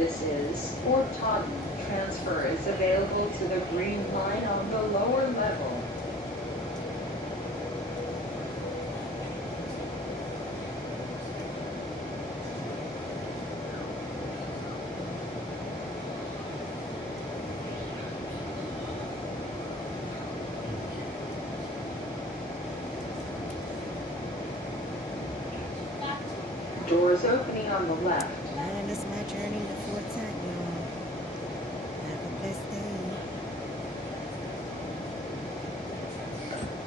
This is Fort Totten. Transfer is available to the Green Line on the lower level. Doors opening on the left. And it's my journey to Fort Totten.